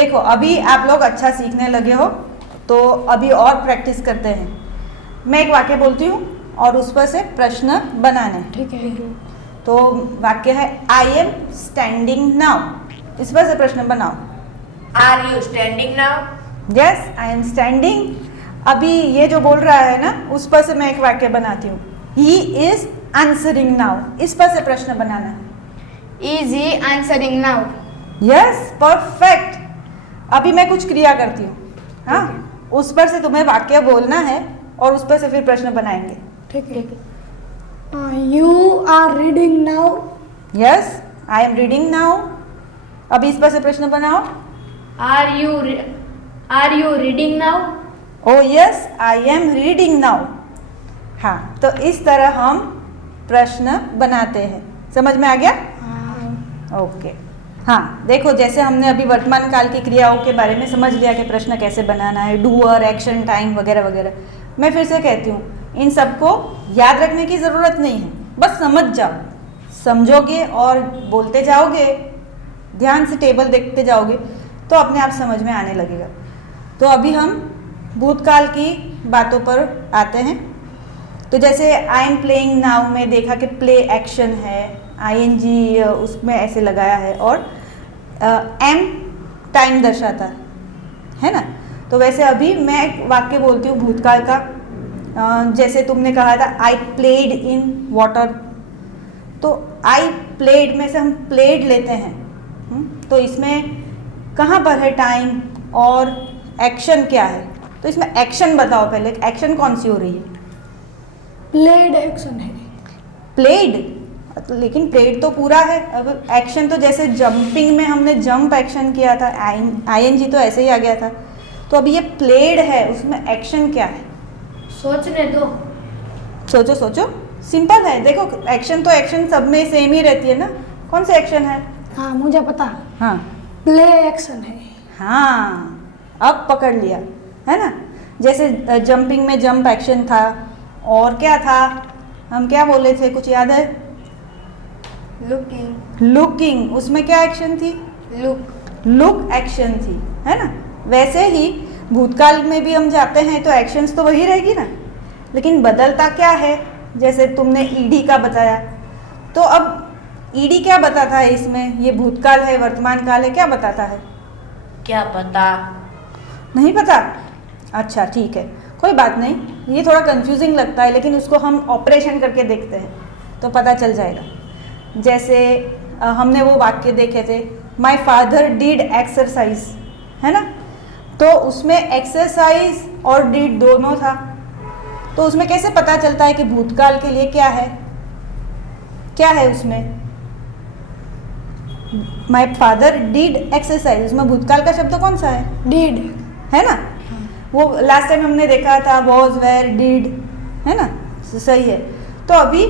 देखो अभी आप लोग अच्छा सीखने लगे हो, तो अभी और प्रैक्टिस करते हैं। मैं एक वाक्य बोलती हूँ और उस पर से प्रश्न बनाने। ठीक है। तो वाक्य है आई एम स्टैंडिंग नाउ, इस पर से प्रश्न बनाओ। Are you standing now? Yes I am standing. अभी ये जो बोल रहा है ना, उस पर से मैं एक वाक्य बनाती हूँ। ही इज आंसरिंग नाउ, इस पर से प्रश्न बनाना। Is he answering now? Yes perfect. अभी मैं कुछ क्रिया करती हूँ, हाँ, उस पर से तुम्हें वाक्य बोलना है और उस पर से फिर प्रश्न बनाएंगे। ठीक है। You are reading now? Yes I am reading now. अभी इस पर से प्रश्न बनाओ। Are you reading now? Oh yes I am reading now. हाँ, तो इस तरह हम प्रश्न बनाते हैं। समझ में आ गया? ओके। हाँ, देखो जैसे हमने अभी वर्तमान काल की क्रियाओं के बारे में समझ लिया कि प्रश्न कैसे बनाना है, डूअर, एक्शन, टाइम वगैरह वगैरह। मैं फिर से कहती हूँ, इन सबको याद रखने की ज़रूरत नहीं है, बस समझ जाओ। समझोगे और बोलते जाओगे, ध्यान से टेबल देखते जाओगे तो अपने आप समझ में आने लगेगा। तो अभी हम भूतकाल की बातों पर आते हैं। तो जैसे आई एम प्लेइंग नाउ में देखा कि प्ले एक्शन है, आईएनजी उसमें ऐसे लगाया है, और एम टाइम दर्शाता है ना। तो वैसे अभी मैं एक वाक्य बोलती हूँ भूतकाल का। जैसे तुमने कहा था आई प्लेड इन वाटर, तो आई प्लेड में से हम प्लेड लेते हैं। तो इसमें कहाँ पर है टाइम और एक्शन क्या है? तो इसमें एक्शन बताओ पहले, एक्शन कौन सी हो रही है? प्लेड एक्शन है। प्लेड, लेकिन प्लेड तो पूरा है। अब एक्शन तो जैसे जंपिंग में हमने जंप एक्शन किया था, आईएनजी तो ऐसे ही आ गया था। तो अभी ये प्लेड है, उसमें एक्शन क्या है? सोचने दो। सोचो सोचो, सिंपल है। देखो एक्शन तो एक्शन सब में सेम ही रहती है ना। कौन सा एक्शन है? हाँ मुझे पता, हाँ प्ले एक्शन है। हाँ, अब पकड़ लिया है ना। जैसे जंपिंग में जंप एक्शन था, और क्या था, हम क्या बोले थे, कुछ याद है? लुकिंग। लुकिंग, उसमें क्या एक्शन थी? लुक एक्शन थी, है ना। वैसे ही भूतकाल में भी हम जाते हैं तो एक्शंस तो वही रहेगी ना, लेकिन बदलता क्या है? जैसे तुमने ईडी का बताया, तो अब ईडी क्या बताता है इसमें? ये भूतकाल है, वर्तमान काल है, क्या बताता है? क्या पता? नहीं पता? अच्छा ठीक है, कोई बात नहीं। ये थोड़ा कंफ्यूजिंग लगता है, लेकिन उसको हम ऑपरेशन करके देखते हैं तो पता चल जाएगा। जैसे हमने वो वाक्य देखे थे, माई फादर डिड एक्सरसाइज, है ना। तो उसमें एक्सरसाइज और डिड दोनों था। तो उसमें कैसे पता चलता है कि भूतकाल के लिए क्या है? क्या है उसमें? माई फादर डिड एक्सरसाइज, उसमें भूतकाल का शब्द कौन सा है? डिड, है ना। वो लास्ट टाइम हमने देखा था वॉज, वेयर, डिड, है ना। सही है। तो अभी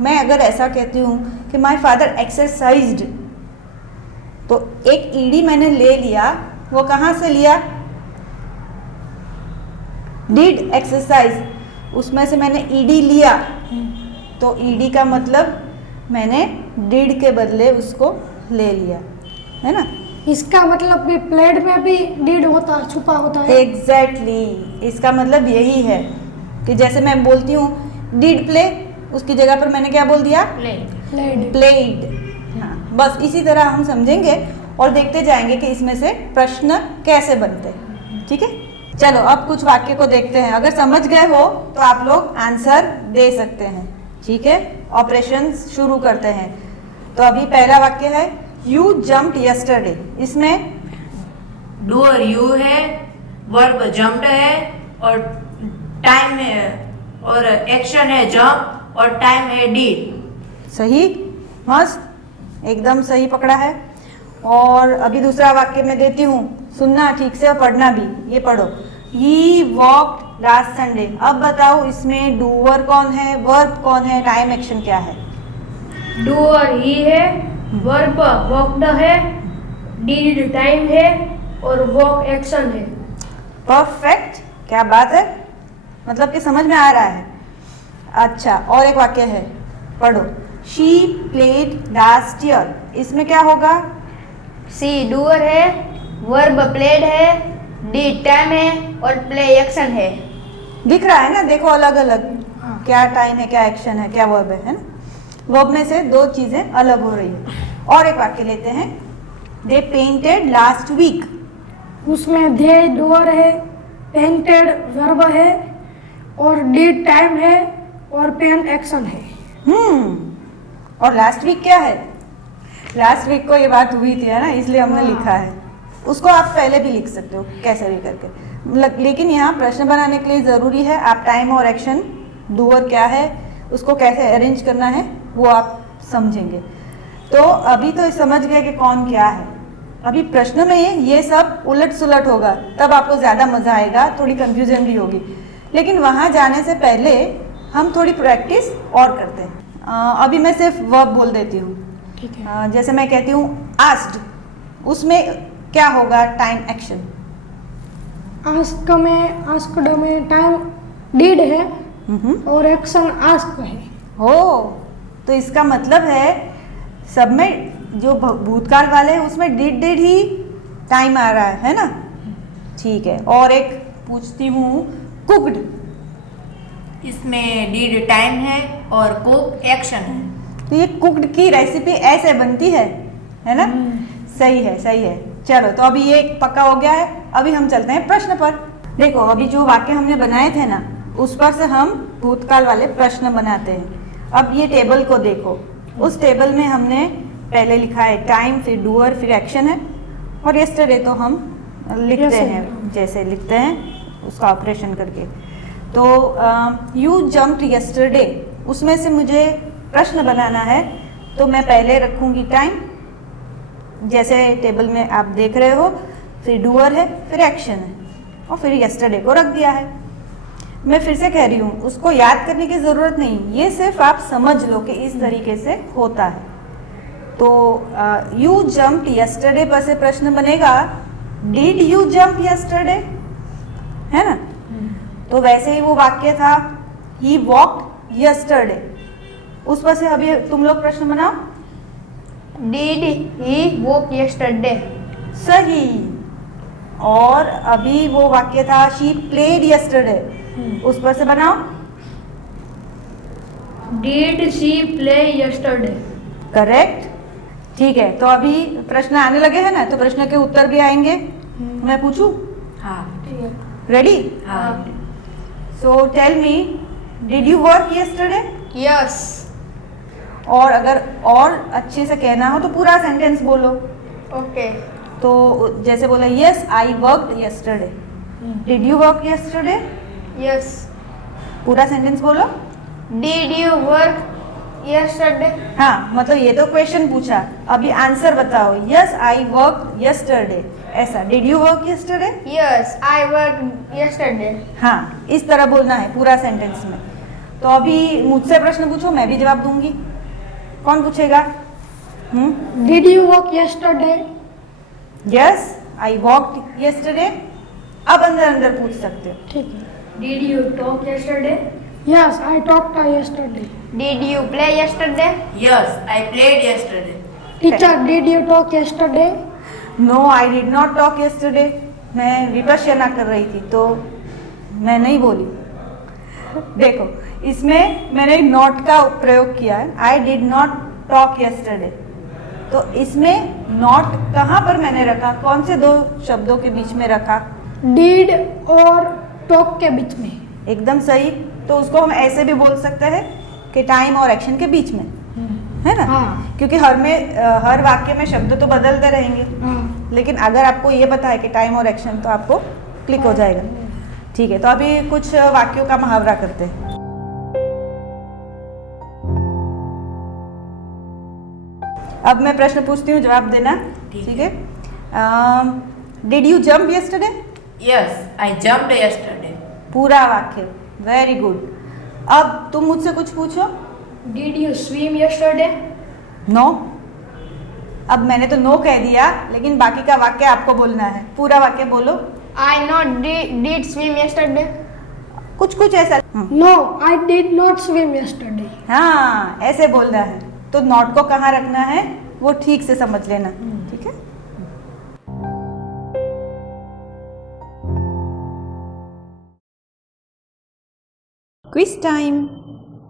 मैं अगर ऐसा कहती हूँ कि माई फादर एक्सरसाइज्ड, तो एक ईडी मैंने ले लिया, वो कहाँ से लिया? डिड एक्सरसाइज, उसमें से मैंने ईडी लिया। तो ईडी का मतलब मैंने डिड के बदले उसको ले लिया, है ना। इसका मतलब भी प्लेड में भी डिड होता, छुपा होता है। एग्जैक्टली, इसका मतलब यही है कि जैसे मैं बोलती हूँ डिड प्ले, उसकी जगह पर मैंने क्या बोल दिया? प्लेड। प्लेड। हाँ, बस इसी तरह हम समझेंगे और देखते जाएंगे कि इसमें से प्रश्न कैसे बनते हैं। ठीक है, चलो अब कुछ वाक्य को देखते हैं। अगर समझ गए हो तो आप लोग आंसर दे सकते हैं। ठीक है, ऑपरेशन शुरू करते हैं। तो अभी पहला वाक्य है यू जम्प्ड यस्टरडे। इसमें डूअर यू है, वर्ब जम्प्ड है, और टाइम है, और एक्शन है जंप, और टाइम है डिड। सही, मस्त, एकदम सही पकड़ा है। और अभी दूसरा वाक्य मैं देती हूँ, सुनना ठीक से और पढ़ना भी। ये पढ़ो, ही वॉक्ड लास्ट संडे। अब बताओ इसमें डूअर कौन है, वर्ब कौन है, टाइम एक्शन क्या है? डूअर ही है, वर्ब वॉक्ड है, डिड टाइम है, और वॉक एक्शन है। परफेक्ट, क्या बात है, मतलब कि समझ में आ रहा है। अच्छा, और एक वाक्य है, पढ़ो, शी प्लेड लास्ट ईयर। इसमें क्या होगा? सी डूअर है, वर्ब प्लेड है, डिड टाइम है और प्ले एक्शन है। दिख रहा है ना, देखो अलग अलग क्या टाइम है, क्या एक्शन है, क्या वर्ब है ना। वर्ब में से दो चीजें अलग हो रही है। और एक वाक्य लेते हैं, दे पेंटेड लास्ट वीक। उसमें दे डूअर है, पेंटेड वर्ब है और डिड टाइम है और पेंट एक्शन है। और लास्ट वीक क्या है? लास्ट वीक को ये बात हुई थी है ना, इसलिए हमने लिखा है। उसको आप पहले भी लिख सकते हो कैसे भी करके, लेकिन यहाँ प्रश्न बनाने के लिए ज़रूरी है आप टाइम और एक्शन, डूअर क्या है, उसको कैसे अरेंज करना है वो आप समझेंगे। तो अभी तो समझ गए कि कौन क्या है। अभी प्रश्न में ये सब उलट सुलट होगा, तब आपको ज़्यादा मज़ा आएगा, थोड़ी कन्फ्यूजन भी होगी। लेकिन वहाँ जाने से पहले हम थोड़ी प्रैक्टिस और करते हैं। अभी मैं सिर्फ वर्ब बोल देती हूँ। ठीक है। जैसे मैं कहती हूँ आस्क्ड, उसमें क्या होगा? Time action. आस्क्ड में टाइम डिड है और एक्शन आस्क है। हो, तो इसका मतलब है सब में जो भूतकाल वाले हैं उसमें डिड ही टाइम आ रहा है ना। ठीक है, और एक पूछती हूँ, कुक्ड। इसमें डिड टाइम है और कुक एक्शन है। तो ये कुक्ड की रेसिपी ऐसे बनती है ना? सही है, सही है। चलो, तो अभी ये पक्का हो गया है। अभी हम चलते हैं प्रश्न पर। देखो, अभी जो वाक्य हमने बनाए थे ना, उस पर से हम भूतकाल वाले प्रश्न बनाते हैं। अब ये टेबल को देखो, उस टेबल में हमने पहले लिखा है टाइम, फिर डूअर, फिर एक्शन है, और यस्टरडे तो हम लिखते हैं जैसे लिखते हैं उसका ऑपरेशन करके। तो यू जम्प्ड यस्टरडे, उसमें से मुझे प्रश्न बनाना है, तो मैं पहले रखूँगी टाइम जैसे टेबल में आप देख रहे हो, फिर डूअर है, फिर एक्शन है, और फिर यस्टरडे को रख दिया है। मैं फिर से कह रही हूँ, उसको याद करने की ज़रूरत नहीं, ये सिर्फ आप समझ लो कि इस तरीके से होता है। तो यू जम्प्ड यस्टरडे पर से प्रश्न बनेगा, डिड यू जम्प यस्टरडे, है ना? तो वैसे ही वो वाक्य था, ही वॉक्ड यस्टरडे, उस पर से अभी तुम लोग प्रश्न बनाओ। Did he walk yesterday. सही। और अभी वो वाक्य था, शी प्लेड यस्टरडे, उस पर से बनाओ। Did she play yesterday. Correct. ठीक है, तो अभी प्रश्न आने लगे हैं ना, तो प्रश्न के उत्तर भी आएंगे। मैं पूछूं? हाँ। रेडी? हाँ। So tell me, did you work yesterday? Yes. और अगर और अच्छे से कहना हो तो पूरा सेंटेंस बोलो। ओके। तो जैसे बोला, yes I worked yesterday. Did you work yesterday? Yes. पूरा सेंटेंस बोलो। Did you work yesterday? हाँ, मतलब ये तो क्वेश्चन पूछा, अभी आंसर बताओ। यस आई वर्क यस्टरडे, ऐसा। Did you work yesterday? Yes I work yesterday. हाँ, इस तरह बोलना है पूरा सेंटेंस में। तो अभी मुझसे प्रश्न पूछो, मैं भी जवाब दूंगी। कौन पूछेगा? Did you walk yesterday? Yes I walked yesterday. अब अंदर अंदर पूछ सकते हो। ठीक है। Did you talk yesterday? Yes I talked yesterday. Did you play yesterday? Yes I played yesterday. Teacher did you talk yesterday? No I did not talk yesterday. मैं विपश्यना कर रही थी तो मैं नहीं बोली। देखो, इसमें मैंने नॉट का प्रयोग किया है, आई डिड नॉट टॉक यस्टरडे। तो इसमें नॉट कहाँ पर मैंने रखा? कौन से दो शब्दों के बीच में रखा? डिड और टॉक के बीच में। एकदम सही। तो उसको हम ऐसे भी बोल सकते हैं कि टाइम और एक्शन के बीच में, है ना? हाँ। क्योंकि हर वाक्य में शब्द तो बदलते रहेंगे, हाँ। लेकिन अगर आपको ये पता है कि टाइम और एक्शन, तो आपको क्लिक हो जाएगा। ठीक है, तो अभी कुछ वाक्यों का मुहावरा करते हैं। अब मैं प्रश्न पूछती हूँ, जवाब देना। ठीक है। Did you jump yesterday? Yes I jumped yesterday. पूरा वाक्य, वेरी गुड। अब तुम मुझसे कुछ पूछो। Did you swim yesterday? No. अब मैंने तो नो कह दिया, लेकिन बाकी का वाक्य आपको बोलना है। पूरा वाक्य बोलो। I not did swim yesterday. कुछ कुछ ऐसा। No I did not swim yesterday. हाँ, ऐसे बोलना है। तो नॉट को कहाँ रखना है वो ठीक से समझ लेना। ठीक है। Quiz time.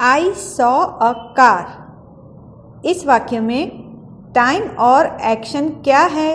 I saw a car. इस वाक्य में टाइम और एक्शन क्या है?